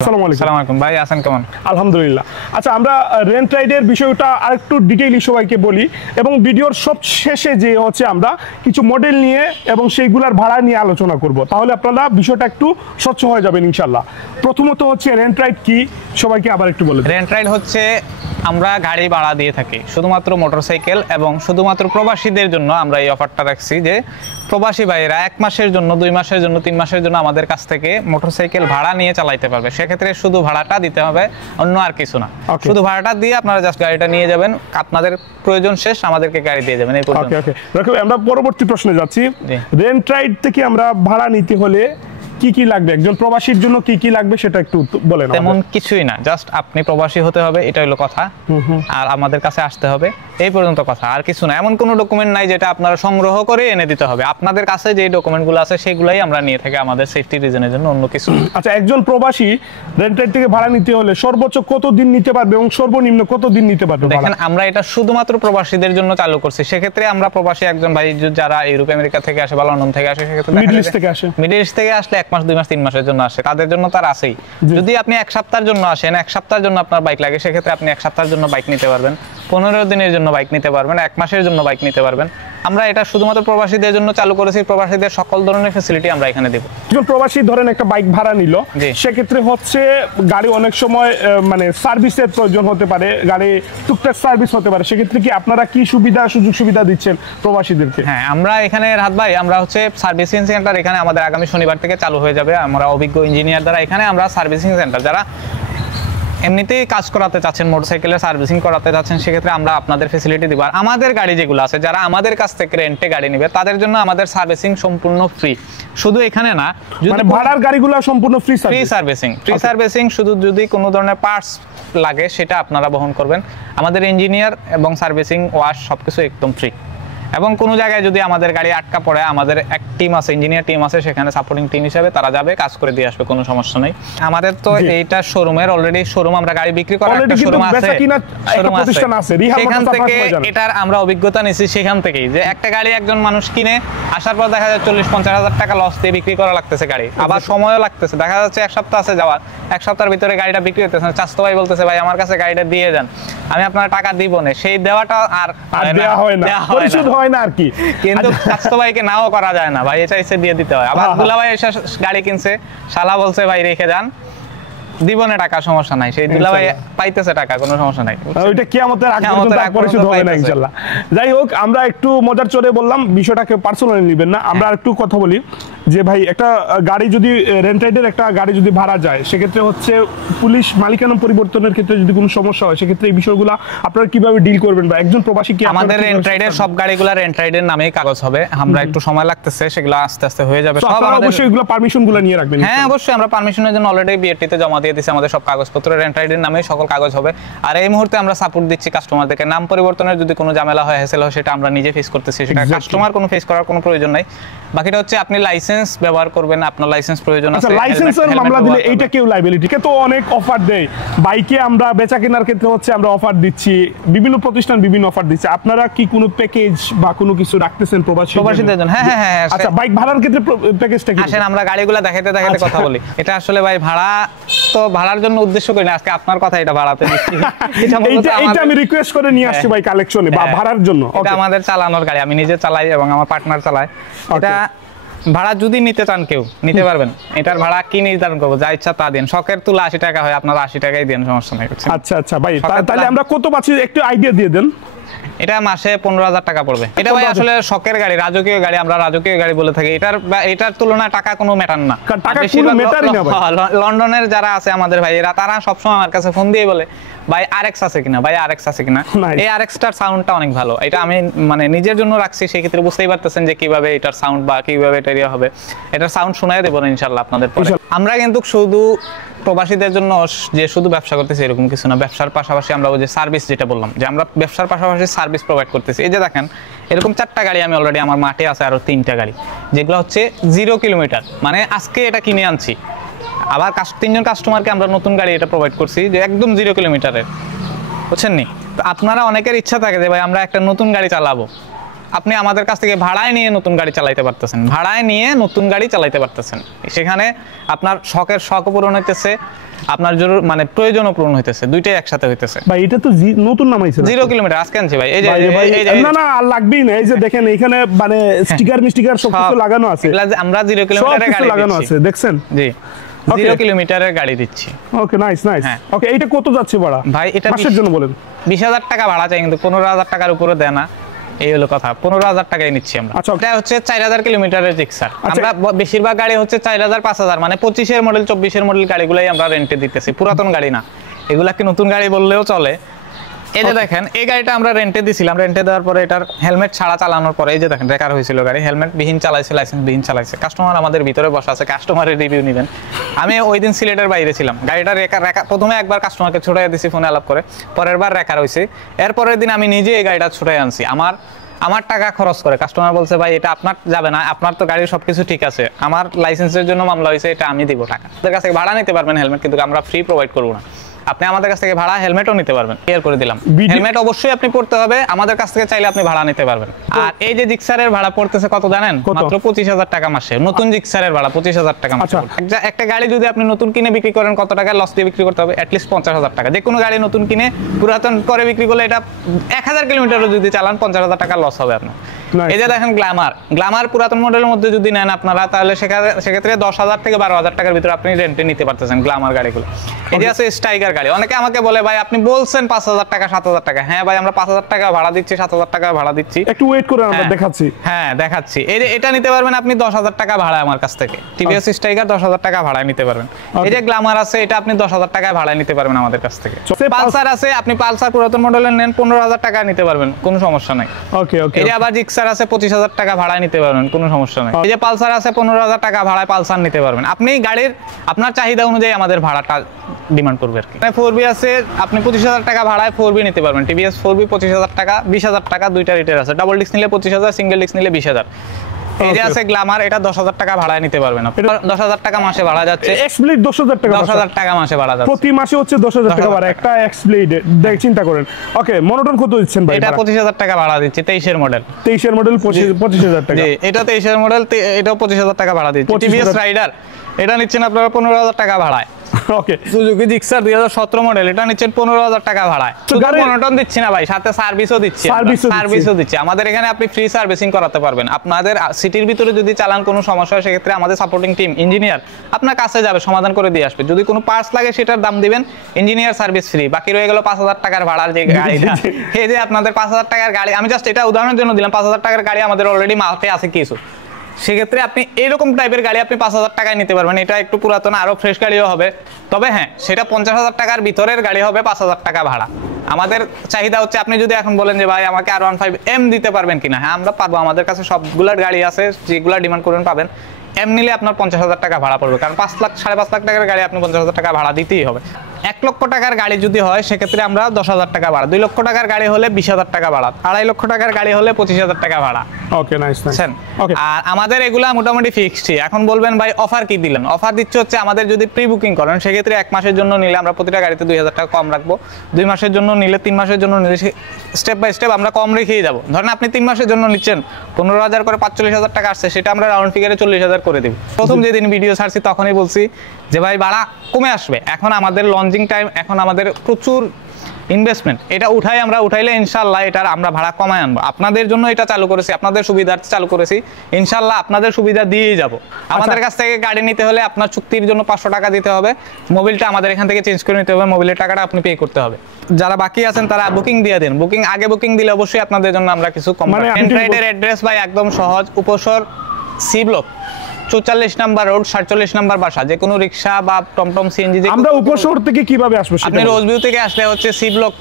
আসসালামু আলাইকুম ভাই, আছেন কেমন? আলহামদুলিল্লাহ। আচ্ছা, আমরা রেন্ট রাইডের বিষয়টা আরেকটু ডিটেইলি সবাইকে বলি এবং ভিডিওর সব শেষে যে হচ্ছে আমরা কিছু মডেল নিয়ে এবং সেইগুলোর ভাড়া নিয়ে আলোচনা করব, তাহলে আপনারা বিষয়টা একটু স্বচ্ছ হয়ে যাবেন ইনশাল্লাহ। প্রথমত হচ্ছে রেন্ট রাইড কি, সবাইকে আবার একটু বলে। রেন্ট রাইড হচ্ছে আমরা গাড়ি ভাড়া দিয়ে থাকি শুধুমাত্র মোটরসাইকেল, এবং শুধুমাত্র প্রবাসীদের জন্য আমরা এই অফারটা রাখছি যে প্রবাসী ভাইয়েরা 1 মাসের জন্য, 2 মাসের জন্য, 3 মাসের জন্য আমাদের কাছ থেকে মোটরসাইকেল ভাড়া নিয়ে চালাইতে পারবে। সেক্ষেত্রে শুধু ভাড়াটা দিতে হবে, অন্য আর কিছু না। শুধু ভাড়াটা দিয়ে আপনারা জাস্ট গাড়িটা নিয়ে যাবেন, আপনাদের প্রয়োজন শেষ আমাদেরকে গাড়ি দিয়ে যাবেন। এই পর্যন্ত। আমরা পরবর্তী প্রশ্নে যাচ্ছি। রেন্ট রাইড থেকে আমরা ভাড়া নিতে হলে কি কি লাগবে, একজন প্রবাসীর জন্য কি কি লাগবে সেটা একটু বলেন। তেমন কিছুই না, জাস্ট আপনি প্রবাসী হতে হবে, এটা হলো কথা, আর আমাদের কাছে আসতে হবে, এই পর্যন্ত কথা, আর কিছু না। এমন কোনো ডকুমেন্ট নাই যেটা আপনারা সংগ্রহ করে এনে দিতে হবে। আপনাদের কাছে যে ডকুমেন্টগুলো আছে সেগুলাই আমরা নিয়ে থাকি আমাদের সেফটি রিজনের জন্য, অন্য কিছু। আচ্ছা, একজন প্রবাসী রেন্ট রাইড থেকে ভাড়া নিতে হলে সর্বোচ্চ কত দিন নিতে পারবে এবং সর্বনিম্ন কত দিন নিতে পারবে? দেখেন, আমরা এটা শুধুমাত্র প্রবাসীদের জন্য চালু করছি। সেক্ষেত্রে আমরা প্রবাসী একজন ভাই যারা ইউরোপ আমেরিকা থেকে আসে বা লন্ডন থেকে আসে, সেক্ষেত্রে মিডল ইস্ট থেকে আসে, মিডল ইস্ট থেকে আসলে 1 মাস, 2 মাস, 3 মাসের জন্য আসে, তাদের জন্য তার আছেই। যদি আপনি 1 সপ্তাহের জন্য আসেন, 1 সপ্তাহের জন্য আপনার বাইক লাগে, সেক্ষেত্রে আপনি 1 সপ্তাহের জন্য বাইক নিতে পারবেন, 15 দিনের জন্য বাইক নিতে পারবেন, 1 মাসের জন্য বাইক নিতে পারবেন। আমরা এটা শুধুমাত্র প্রবাসীদের জন্য চালু করেছি। প্রবাসীদের সকল ধরনের ফ্যাসিলিটি আমরা এখানে দেব। যখন প্রবাসী ধরেন একটা বাইক ভাড়া নিল, সেক্ষেত্রে হচ্ছে গাড়ি অনেক সময় মানে সার্ভিসের প্রয়োজন হতে পারে, গাড়ি টুকটাক সার্ভিস হতে পারে, সেক্ষেত্রে কি আপনারা কি সুবিধা সুযোগ সুবিধা দিচ্ছেন প্রবাসীদেরকে? হ্যাঁ, আমরা এখানে রাহাত ভাই, আমরা হচ্ছে সার্ভিসিং সেন্টার এখানে আমাদের আগামী শনিবার থেকে চালু হয়ে যাবে। আমরা অভিজ্ঞ ইঞ্জিনিয়ার দ্বারা এখানে আমরা সার্ভিসিং সেন্টার, যারা এমনিতেই কাজ করাতে চাচ্ছেন, মোটরসাইকেলের সার্ভিসিং করাতে চাচ্ছেন, সেক্ষেত্রে আমরা আপনাদের ফ্যাসিলিটি দিব। আর আমাদের গাড়ি যেগুলো আছে, যারা আমাদের কাছ থেকে রেন্টে গাড়ি নেবে, তাদের জন্য আমাদের সার্ভিসিং সম্পূর্ণ ফ্রি। শুধু এখানে না, মানে ভাড়ার গাড়িগুলো সম্পূর্ণ ফ্রি সার্ভিসিং, শুধু যদি কোনো ধরনের পার্টস লাগে সেটা আপনারা বহন করবেন। আমাদের ইঞ্জিনিয়ার এবং সার্ভিসিং, ওয়াশ সবকিছু একদম ফ্রি। এবং কোনো জায়গায় যদি আমাদের গাড়ি আটকা পড়ে, আমাদের এক টিম আছে, ইঞ্জিনিয়ার টিম আছে, সেখানে সাপোর্টিং টিম হিসেবে তারা যাবে, কাজ করে দিয়ে আসবে, কোনো সমস্যা নেই। আমাদের তো এইটা শোরুমের অলরেডি শোরুম, আমরা গাড়ি বিক্রি করার একটা শোরুম আছে, সেখান থেকে এটার আমরা অভিজ্ঞতা নিয়েছি। সেখান থেকেই যে একটা গাড়ি একজন মানুষ কিনে আসার পর দেখা যায় 40-50 হাজার টাকা লস দিয়ে বিক্রি করা লাগতেছে গাড়ি, আবার সময়ও লাগতেছে। দেখা যাচ্ছে 1 সপ্তাহ আছে যাওয়ার, 1 সপ্তাহের ভিতরে গাড়িটা বিক্রি হতেছে না। চাস্তো ভাই বলতেছে, ভাই আমার কাছে গাড়িটা দিয়ে যান, আমি আপনার টাকা দিব না। সেই দেওয়াটা আর দেওয়া হয় না, পরিশোধ হয় না আর কি। কিন্তু চাস্তো ভাইকে নাও করা যায় না, ভাই এটা এসে দিয়ে দিতে হয়। আবার দুলা ভাই এসে গাড়ি কিনছে, শালা বলছে ভাই রেখে যান, দিবনে টাকা, সমস্যা নাই। সেই দুলা ভাই পাইতেছে টাকা, কোনো সমস্যা নাই। ওইটা কিয়ামতের আগে পর্যন্ত পরিশোধ হবে না ইনশাআল্লাহ। যাই হোক, আমরা একটু মজার চড়ে বললাম, বিষয়টাকে পার্সোনালি নেবেন না। আমরা একটু কথা বলি যে ভাই, একটা গাড়ি যদি রেন্ট রাইডের একটা গাড়ি যদি ভাড়া যায়, সেক্ষেত্রে হচ্ছে পুলিশ মালিকানা পরিবর্তনের ক্ষেত্রে যদি কোনো সমস্যা হয়, সেক্ষেত্রে এই বিষয়গুলো আপনারা কিভাবে ডিল করবেন? বা একজন প্রবাসী কি, আমাদের রেন্ট রাইডের সব গাড়িগুলো রেন্ট রাইডের নামেই কাগজ হবে। আমরা একটু সময় লাগতেছে, সেগুলো আস্তে আস্তে হয়ে যাবে। সব অবশ্যই এগুলো পারমিশনগুলো নিয়ে রাখবেন। হ্যাঁ, অবশ্যই আমরা পারমিশনের জন্য অলরেডি বিএটিতে জমা দিয়ে দিয়েছি। আমাদের সব কাগজপত্র রেন্ট রাইডের নামেই সকল কাগজ হবে। আর এই মুহূর্তে আমরা সাপোর্ট দিচ্ছি কাস্টমারদেরকে। নাম পরিবর্তনের যদি কোনো ঝামেলা হয়, হ্যাসেল হয়, সেটা আমরা নিজে ফেস করতেছি, সেটা কাস্টমার কোনো ফেস করার কোনো প্রয়োজন নাই। বাকিটা হচ্ছে আপনি লাইসেন্স ব্যবহার করবেন, আপনার লাইসেন্স প্রয়োজন আছে। লাইসেন্সের মামলা দিলে এইটা কেউ লায়াবিলিটি কে তো অনেক অফার দেয় বাইকে। আমরা বেচা কেনার ক্ষেত্রে হচ্ছে আমরা অফার দিচ্ছি, বিভিন্ন প্রতিষ্ঠান বিভিন্ন অফার দিচ্ছে। আপনারা কি কোনো প্যাকেজ বা কোনো কিছু রাখতেছেন প্রবাসীদের জন্য? হ্যাঁ হ্যাঁ হ্যাঁ। আচ্ছা, বাইক ভাড়ার ক্ষেত্রে প্যাকেজটা কি? আসেন আমরা গাড়িগুলো দেখাইতে দেখাইতে কথা বলি। এটা আসলে ভাই ভাড়া তো ভাড়ার জন্য উদ্দেশ্য করি না, আজকে আপনার কথা এটা ভাড়াতে দিচ্ছি। এটা আমি রিকোয়েস্ট করে নিয়ে আসছি ভাই কালেকশনে বা ভাড়ার জন্য। এটা আমাদের চালানোর গাড়ি, আমি নিজে চালাই এবং আমার পার্টনার চালায়। এটা ভাড়া যদি নিতে চান কেউ নিতে পারবেন। এটার ভাড়া কি নির্ধারণ করবো, যা ইচ্ছা তা দিন। শখের তুলা 80 টাকা হয়, আপনারা 80 টাকাই দেন, সমস্যা নাই। আচ্ছা আচ্ছা ভাই, তাহলে আমরা কত পাচ্ছি একটু আইডিয়া দিয়ে দেন। এটা মাসে 15,000 টাকা পড়বে। এটা ভাই আসলে শখের গাড়ি, রাজকীয় গাড়ি, আমরা রাজকীয় গাড়ি বলে থাকি। এটার তুলনায় টাকা কোনো ম্যাটার না। লন্ডনের যারা আছে আমাদের ভাই, এরা তারা সবসময় আমার কাছে ফোন দিয়ে বলে, ভাই আরএক্স আছে কিনা, ভাই আরএক্স আছে কিনা। এই আরএক্সটার সাউন্ডটা অনেক ভালো। এটা আমি মানে নিজের জন্য রাখছি, সেই ক্ষেত্রে বুঝতেই পারতেছেন যে কিভাবে এটার সাউন্ড বা কিভাবে এটা ইয়ে হবে। এটার সাউন্ড শোনায় দেবো না ইনশাআল্লাহ আপনাদের পরে। আমরা কিন্তু শুধু প্রবাসীদের জন্য যে শুধু ব্যবসা করতেছি এরকম কিছু না। ব্যবসার পাশাপাশি আমরা ওই যে সার্ভিস যেটা বললাম, যে আমরা ব্যবসার পাশাপাশি সার্ভিস প্রোভাইড করতেছি। এই যে দেখেন, এরকম 4টা গাড়ি আমি অলরেডি আমার মাঠে আছে, আরো 3টা গাড়ি, যেগুলো হচ্ছে 0 কিলোমিটার, মানে আজকে এটা কিনে আনছি। আবার 3জন কাস্টমারকে আমরা নতুন গাড়ি এটা প্রোভাইড করছি, যে একদম 0 কিলোমিটারের, বুঝছেন নি? তো আপনারা অনেকের ইচ্ছা থাকে যে ভাই আমরা একটা নতুন গাড়ি চালাবো, আপনি আমাদের কাছ থেকে ভাড়ায় নিয়ে নতুন গাড়ি চালাইতে পারতেছেন, ভাড়ায় নিয়ে নতুন গাড়ি চালাইতে পারতেছেন। সেখানে আপনার শখের শখও পূরণ হইতেছে, আপনার মানে প্রয়োজনও পূরণ হইতেছে, দুইটাই একসাথে হইতেছে। ভাই এটা তো নতুন নামাইছে 0 কিলোমিটার আজকে আনছি ভাই। এই যে না না আর লাগবেই না, এই যে দেখেন এখানে মানে স্টিকার মিস্টিকার সব কিছু লাগানো আছে, আমরা 0 কিলোমিটারের গাড়ি লাগানো আছে দেখছেন। জি 0 কিলোমিটারের গাড়ি দিচ্ছি। Okay nice nice. ওকে এইটা কত যাচ্ছে ভাড়া ভাই? এটা মাসের জন্য বলেন। 20,000 টাকা ভাড়া চাই, কিন্তু 15,000 টাকার উপরে দেয় না, এই হলো কথা। 15,000 টাকায় নিচ্ছি আমরা। এটা হচ্ছে 4,000 কিলোমিটারের জিক্সার। আমরা বেশিরভাগ গাড়ি হচ্ছে 4,000 5,000 মানে 25-এর মডেল 24-এর মডেল গাড়িগুলাই আমরা রেন্টে দিতেছি, পুরাতন গাড়ি না। এগুলাকে নতুন গাড়ি বললেও চলে। এই যে দেখেন এই গাড়িটা আমরা রেন্টে দিছিলাম, রেন্টে দেওয়ার পরে এটার হেলমেট ছাড়া চালানোর পরে এই যে দেখেন রেকার হয়েছিল গাড়ি, হেলমেট বিহীন চালাইছে, লাইসেন্স বিহীন চালাইছে। কাস্টমার আমাদের ভিতরে বসা আছে, কাস্টমারের রিভিউ নেবেন। আমি ওই দিন সিলেটের বাইরে ছিলাম, গাড়িটা রেকার প্রথমে একবার কাস্টমারকে ছুটাই দিছি ফোনে আলাপ করে, পরের বার রেকার হয়েছে। এরপরের দিন আমি নিজে এই গাড়িটা ছুটাই আনছি, আমার টাকা খরচ করে। কাস্টমার বলছে ভাই এটা আপনার যাবে না, আপনার তো গাড়ির সবকিছু ঠিক আছে, আমার লাইসেন্সের জন্য মামলা হয়েছে, এটা আমি দিব টাকা। আপনাদের কাছ থেকে ভাড়া নিতে পারবেন হেলমেট, কিন্তু আমরা ফ্রি প্রোভাইড করবো না। আপনি আমাদের কাছ থেকে ভাড়া হেলমেটও নিতে পারবেন, ক্লিয়ার করে দিলাম। হেলমেট অবশ্যই আপনি পড়তে হবে, আমাদের কাছ থেকে চাইলে আপনি ভাড়া নিতে পারবেন। আর এই যে জিক্সারের ভাড়া পড়তেছে কত জানেন? মাত্র 25,000 টাকা মাসে। নতুন জিক্সারের ভাড়া 25,000 টাকা মাসে। একটা গাড়ি যদি আপনি নতুন কিনে বিক্রি করেন, কত টাকা লস দিয়ে বিক্রি করতে হবে? অ্যাটলিস্ট 50,000 টাকা। যে কোনো গাড়ি নতুন কিনে পুরাতন করে বিক্রি করলে এটা 1000 কিলোমিটারও যদি চালান 50,000 টাকা লস হবে আপনার। এই যে দেখেন গ্ল্যামার পুরাতন মডেলের মধ্যে যদি নেন আপনারা, তাহলে সেক্ষেত্রে 10,000 থেকে 12,000 টাকার ভিতরে আপনি রেন্টে নিতে পারতেছেন গ্ল্যামার গাড়িগুলো। এই যে আছে স্ট্রাইকার গাড়ি। অনেকে আমাকে বলে ভাই আপনি বলছেন 5,000 টাকা 7,000 টাকা। হ্যাঁ ভাই আমরা 5,000 টাকা ভাড়া দিচ্ছি, 7,000 টাকা ভাড়া দিচ্ছি। একটু ওয়েট করে আমরা দেখাচ্ছি। হ্যাঁ দেখাচ্ছি। এই যে এটা নিতে পারবেন আপনি 10,000 টাকা ভাড়া আমার কাছ থেকে। টিভিএস স্ট্রাইকার 10,000 টাকা ভাড়ায় নিতে পারবেন। এই যে গ্ল্যামার আছে, এটা আপনি 10,000 টাকায় ভাড়ায় নিতে পারবেন আমাদের কাছ থেকে। পালসার আছে, আপনি পালসার পুরাতন মডেলের নেন 15,000 টাকা নিতে পারবেন, কোনো সমস্যা নাই। ওকে ওকে। এই যে আবার জিক্সার আছে 25,000 টাকা ভাড়ায় নিতে পারবেন, কোনো সমস্যা নাই। এই যে পালসার আছে 15,000 টাকা ভাড়ায় পালসার নিতে পারবেন। আপনি গাড়ির আপনার চাহিদা অনুযায়ী আমাদের ভাড়াটা ডিমান্ড করবে আর কি। 4B আছে, আপনি 25,000 টাকা ভাড়ায় 4B নিতে পারবেন। টিভিএস 4B 25,000 টাকা, 20,000 টাকা দুইটা রেটের আছে। ডাবল ডিস্ক নিলে 25,000, সিঙ্গেল ডিস্ক নিলে 20,000। এই যে আছে গ্ল্যামার, এটা 10,000 টাকা ভাড়ায় নিতে পারবেন আপনি। 10,000 টাকা মাসে ভাড়া যাচ্ছে। এক্সপ্লিট 10,000 টাকা, 10,000 টাকা মাসে ভাড়া যাচ্ছে। প্রতি মাসে হচ্ছে 10,000 টাকা ভাড়া একটা এক্সপ্লিট। দেখ চিন্তা করেন। ওকে মনোটন কত দিচ্ছেন ভাই? এটা 25,000 টাকা ভাড়া দিচ্ছে, 23-এর মডেল। 23-এর মডেল 25,000 টাকা। জি এটা 23-এর মডেল, এটাও 25,000 টাকা ভাড়া দিচ্ছে। টিভিএস রাইডার এটা নিচ্ছেন আপনারা 15,000 টাকা ভাড়ায়। ওকে। সুজুকি জিক্সার 2017 মডেল, এটা নিচ্ছেন 15,000 টাকা ভাড়ায়। শুধু মনোটন দিচ্ছি না ভাই, সাথে সার্ভিসও দিচ্ছি। সার্ভিসও দিচ্ছি। আমাদের এখানে আপনি ফ্রি সার্ভিসিং করাতে পারবেন। আপনাদের সিটির ভিতরে যদি চালান কোনো সমস্যা হয়, সেক্ষেত্রে আমাদের সাপোর্টিং টিম ইঞ্জিনিয়ার আপনার কাছে যাবে, সমাধান করে দিয়ে আসবে। যদি কোনো পার্টস লাগে সেটার দাম দিবেন, ইঞ্জিনিয়ার সার্ভিস ফ্রি। বাকি রয়ে গেল 5,000 টাকার ভাড়ার যে গাড়িটা। এই যে আপনাদের 5,000 টাকার গাড়ি, আমি জাস্ট এটা উদাহরণের জন্য দিলাম। 5,000 টাকার গাড়ি আমাদের অলরেডি মাঠে আছে কিছু, সেক্ষেত্রে আপনি এইরকম টাইপের গাড়ি আপনি 5,000 টাকায় নিতে পারবেন। এটা একটু পুরাতন, আরো ফ্রেশ গাড়িও হবে। তবে হ্যাঁ, সেটা 50,000 টাকার ভিতরের গাড়ি হবে, 5,000 টাকা ভাড়া। আমাদের চাহিদা হচ্ছে, আপনি যদি এখন বলেন যে ভাই আমাকে R15M দিতে পারবেন কিনা, হ্যাঁ আমরা পারবো। আমাদের কাছে সবগুলা গাড়ি আছে, যেগুলা ডিমান্ড করবেন পাবেন। এম নিলে আপনার 50,000 টাকা ভাড়া পড়বে, কারণ 5 লাখ 5.5 লাখ টাকার গাড়ি আপনি 50,000 টাকা ভাড়া দিতেই হবে। 1 লক্ষ টাকার গাড়ি যদি হয়, সেক্ষেত্রে আমরা 10,000 টাকা ভাড়া। 2 লক্ষ টাকার গাড়ি হলে 20,000 টাকা ভাড়া। 2.5 লক্ষ টাকার গাড়ি হলে 25,000 টাকা ভাড়া। Okay nice nice. ওকে। আর আমাদের এগুলা মোটামুটি ফিক্সড। এখন বলবেন ভাই অফার কি দিলেন? অফার দিচ্ছে হচ্ছে আমাদের যদি প্রি বুকিং করেন, সেক্ষেত্রে 1 মাসের জন্য নিলে আমরা প্রতিটা গাড়িতে 2,000 টাকা কম রাখবো। 2 মাসের জন্য নিলে, 3 মাসের জন্য নিলে স্টেপ বাই স্টেপ আমরা কম রেখেই যাবো। ধরেন আপনি 3 মাসের জন্য নিচ্ছেন, 15,000 করে 45,000 টাকা আসছে, সেটা আমরা রাউন্ড ফিগারে 40,000 করে দিব। প্রথম যেদিন ভিডিও ছাড়ছি তখনই বলছি যে ভাই ভাড়া কমে আসবে। এখন আমাদের লঞ্চিং টাইম, এখন আমাদের প্রচুর ইনভেস্টমেন্ট। এটা উঠাইলে ইনশাল্লাহ এটার আমরা ভাড়া কমায় আনবো। আপনাদের জন্য এটা চালু করেছি, আপনাদের সুবিধার্থে চালু করেছি। ইনশাল্লাহ আপনাদের সুবিধা দিয়েই যাব। আমাদের কাছ থেকে গাড়ি নিতে হলে আপনার চুক্তির জন্য 500 টাকা দিতে হবে। মোবিলটা আমাদের এখান থেকে চেঞ্জ করে নিতে হবে, মোবিলের টাকাটা আপনি পে করতে হবে। যারা বাকি আছেন তারা বুকিং দিয়ে দিন। আগে বুকিং দিলে অবশ্যই আপনাদের জন্য আমরা কিছু কম। রেন্টরাইডের অ্যাড্রেস ভাই একদম সহজ, উপসর C block 44 number road, 47 number বাসা। যে কোনো রিক্সা বা টমটম সিএনজি। আমরা উপশহর থেকে কিভাবে আসবো? আপনি রোজভিউ থেকে আসলে হচ্ছে সি ব্লক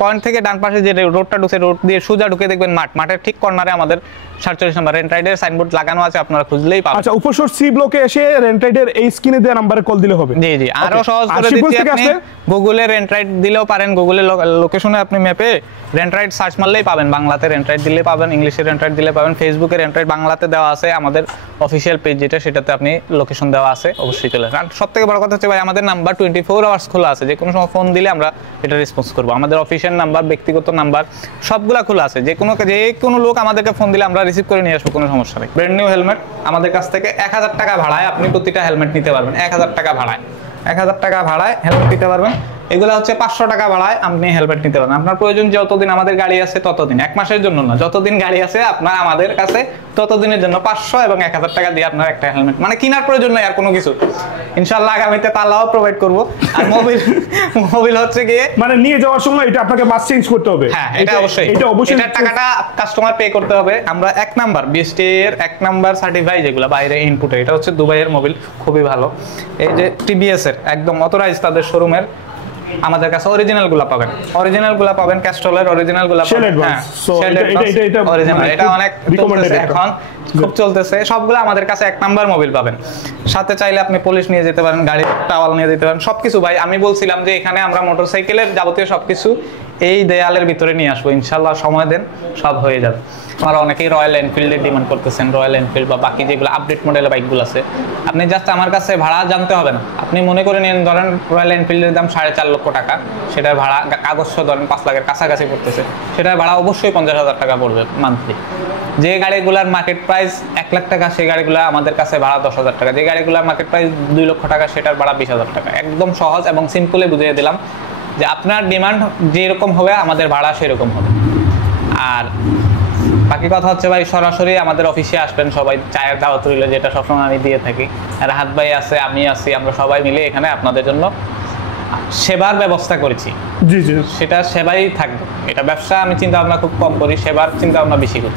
পয়েন্ট থেকে ডান পাশে যে রোডটা ঢুকে, রোড দিয়ে সোজা ঢুকে দেখবেন মাঠের ঠিক কর্নারে আমাদের 47 নাম্বার রেন্ট রাইডের সাইনবোর্ড লাগানো আছে, আপনারা খুঁজলেই পাবেন। আচ্ছা, উপশহর সি ব্লকে এসে রেন্ট রাইডের এই স্ক্রিনে দেওয়া নম্বরে কল দিলে হবে? জি জি। আরো সহজ করে দিচ্ছি, আপনি গুগলে রেন্ট রাইড দিলেও পারেন। গুগলে লোকেশনে আপনি ম্যাপে রেন্ট রাইড সার্চ মারলেই পাবেন। বাংলাতে রেন্ট রাইড দিলে পাবেন, ইংলিশে রেন্ট রাইড দিলে পাবেন, ফেসবুকে রেন্ট রাইড বাংলাতে দেওয়া আছে, আমাদের অফিসিয়াল পেজ যেটা, সেটাতে আপনি লোকেশন দেওয়া আছে, অবশ্যই চলে আসবেন। আর সবথেকে বড় কথা হচ্ছে ভাই, আমাদের নাম্বার 24 আওয়ার্স খোলা আছে, যে কোনো সময় ফোন দিলে আমরা এটা রেসপন্স করবো। আমাদের অফিসিয়াল নাম্বার, ব্যক্তিগত নাম্বার সবগুলা খোলা আছে, যে কোনো লোক আমাদেরকে ফোন দিলে আমরা রিসিভ করে নিয়ে আসবো, কোনো সমস্যা নেই। ব্র্যান্ড নিউ হেলমেট আমাদের কাছ থেকে 1000 টাকা ভাড়ায় আপনি প্রতিটা হেলমেট নিতে পারবেন। 1000 টাকা ভাড়ায়, 1000 টাকা ভাড়ায় হেলমেট নিতে পারবেন। এগুলো হচ্ছে 500 টাকা ভাড়ায় আপনি হেলমেট নিতে পারবেন। আপনার প্রয়োজন যতদিন আমাদের গাড়ি আছে ততদিন, 1 মাসের জন্য না, যতদিন গাড়ি আছে আপনার আমাদের কাছে ততদিনের জন্য 500 এবং 1000 টাকা দিয়ে আপনার একটা হেলমেট, মানে কেনার প্রয়োজন নাই আর কোনো কিছু। ইনশাআল্লাহ আগামীতে তালাও প্রোভাইড করব। আর মোবিল হচ্ছে গিয়ে মানে নিয়ে যাওয়ার সময় এটা আপনাকে মাস্ট চেঞ্জ করতে হবে। হ্যাঁ, এটা অবশ্যই, এটার টাকাটা কাস্টমার পে করতে হবে। আমরা 1 নাম্বার BST এর 1 নাম্বার সার্টিফাই, যেগুলো বাইরে ইনপুটে, এটা হচ্ছে দুবাইয়ের মোবিল, খুবই ভালো। এই যে TBS এর একদম অথরাইজ তাদের শোরুমের আমাদের কাছে অরিজিনাল গুলা পাবেন, ক্যাস্ট্রলের অরিজিনাল গুলা পাবেন। হ্যাঁ, এটা অরিজিনাল, এটা অনেক চলতেছে এখন, খুব চলতেছে। সবগুলো আমাদের কাছে 1 নাম্বার মোবিল পাবেন। সাথে চাইলে আপনি পলিশ নিয়ে যেতে পারেন, গাড়ির টাওয়াল নিয়ে যেতে পারেন, সবকিছু। ভাই আমি বলছিলাম যে এখানে আমরা মোটরসাইকেলের যাবতীয় সবকিছু এই দেয়ালের ভিতরে নিয়ে আসবো, ইনশাআল্লাহ সময় দেন, সব হয়ে যাবে। আপনারা অনেকেই রয়্যাল এনফিল্ডের ডিমান্ড করতেছেন, রয়্যাল এনফিল্ড বা বাকি যেগুলো আপডেট মডেলের বাইকগুলো আছে, আপনি জাস্ট আমার কাছে ভাড়া জানতে হবে না। আপনি মনে করে নিন, ধরেন রয়্যাল এনফিল্ডের দাম 4.5 লক্ষ টাকা, সেটার ভাড়া কাগজ ধরেন 5 লাখের কাছাকাছি পড়তেছে, সেটার ভাড়া অবশ্যই 50,000 টাকা পড়বে মান্থলি। যে গাড়িগুলোর মার্কেট প্রাইস 1 লাখ টাকা, সেই গাড়িগুলো আমাদের কাছে ভাড়া 10,000 টাকা। যে গাড়িগুলোর মার্কেট প্রাইস 2 লক্ষ টাকা, সেটার ভাড়া 20,000 টাকা। একদম সহজ এবং সিম্পলে বুঝিয়ে দিলাম যে আপনার ডিমান্ড যেরকম হবে আমাদের ভাড়া সেরকম হবে। আর বাকি কথা হচ্ছে ভাই, সরাসরি আমাদের অফিসে আসবেন, সবাই চায়ের দাওয়াত রইল, যেটা সবসময় আমি দিয়ে থাকি। রাহাত ভাই আছে, আমি আছি, আমরা সবাই মিলে এখানে আপনাদের জন্য সেবার ব্যবস্থা করেছি। জি জি, সেটা সেবাই থাকবে। এটা ব্যবসা আমি চিন্তা ভাবনা খুব কম করি, সেবার চিন্তা ভাবনা বেশি করি।